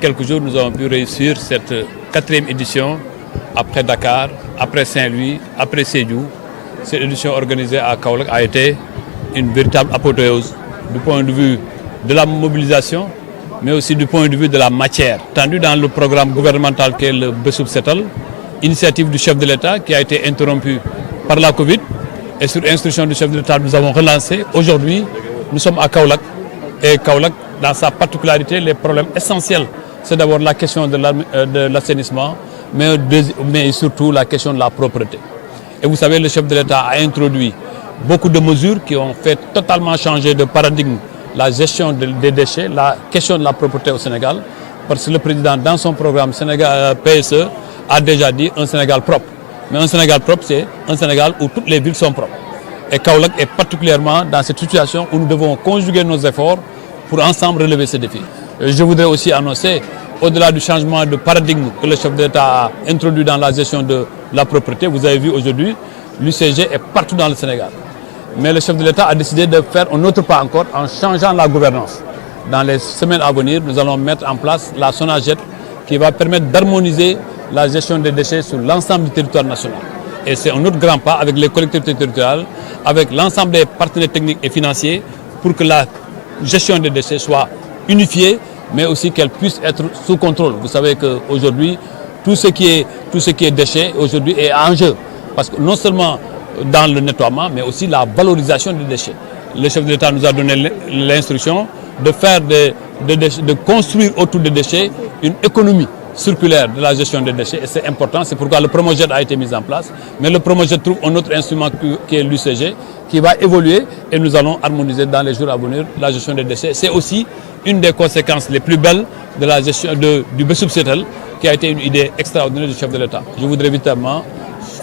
quelques jours, nous avons pu réussir cette 4e édition après Dakar, après Saint-Louis, après Sédhiou. Cette édition organisée à Kaolack a été une véritable apothéose du point de vue de la mobilisation, mais aussi du point de vue de la matière. Tendu dans le programme gouvernemental qui est le Bessoub Setal, initiative du chef de l'État qui a été interrompue par la Covid. Et sur instruction du chef de l'État, nous avons relancé. Aujourd'hui, nous sommes à Kaolack. Et Kaolack, dans sa particularité, les problèmes essentiels, c'est d'abord la question de l'assainissement, mais surtout la question de la propreté. Et vous savez, le chef de l'État a introduit beaucoup de mesures qui ont fait totalement changer de paradigme la gestion des déchets, la question de la propreté au Sénégal, parce que le président, dans son programme Sénégal, PSE, a déjà dit un Sénégal propre. Mais un Sénégal propre, c'est un Sénégal où toutes les villes sont propres. Et Kaolack est particulièrement dans cette situation où nous devons conjuguer nos efforts pour ensemble relever ces défis. Je voudrais aussi annoncer, au-delà du changement de paradigme que le chef de l'État a introduit dans la gestion de la propreté, vous avez vu aujourd'hui, l'UCG est partout dans le Sénégal. Mais le chef de l'État a décidé de faire un autre pas encore en changeant la gouvernance. Dans les semaines à venir, nous allons mettre en place la SONAGED qui va permettre d'harmoniser la gestion des déchets sur l'ensemble du territoire national. Et c'est un autre grand pas avec les collectivités territoriales, avec l'ensemble des partenaires techniques et financiers pour que la gestion des déchets soit unifiée, mais aussi qu'elle puisse être sous contrôle. Vous savez qu'aujourd'hui, tout ce qui est déchets aujourd'hui est en jeu. Parce que non seulement dans le nettoiement, mais aussi la valorisation des déchets. Le chef de l'État nous a donné l'instruction de construire autour des déchets une économie circulaire de la gestion des déchets. Et c'est important, c'est pourquoi le Promoged a été mis en place. Mais le Promoged trouve un autre instrument qui est l'UCG, qui va évoluer et nous allons harmoniser dans les jours à venir la gestion des déchets. C'est aussi une des conséquences les plus belles de la gestion du Bessoub Setal, qui a été une idée extraordinaire du chef de l'État. Je voudrais évidemment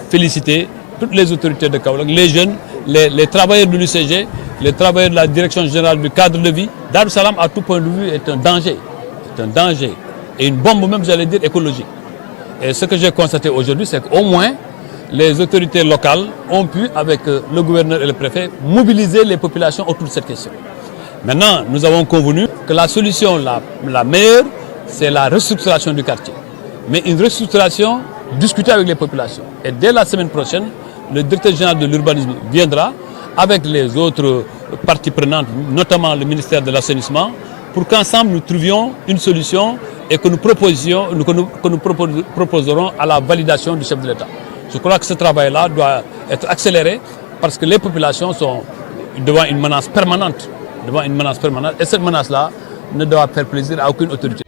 féliciter toutes les autorités de Kaolack, les jeunes, les travailleurs de l'UCG, les travailleurs de la direction générale du cadre de vie. Dar es Salaam, à tout point de vue, est un danger. C'est un danger. Et une bombe même, j'allais dire, écologique. Et ce que j'ai constaté aujourd'hui, c'est qu'au moins, les autorités locales ont pu, avec le gouverneur et le préfet, mobiliser les populations autour de cette question. Maintenant, nous avons convenu que la solution la meilleure, c'est la restructuration du quartier. Mais une restructuration discutée avec les populations. Et dès la semaine prochaine, le directeur général de l'urbanisme viendra avec les autres parties prenantes, notamment le ministère de l'assainissement, pour qu'ensemble nous trouvions une solution et que nous proposerons à la validation du chef de l'État. Je crois que ce travail-là doit être accéléré parce que les populations sont devant une menace permanente. Et cette menace-là ne doit faire plaisir à aucune autorité.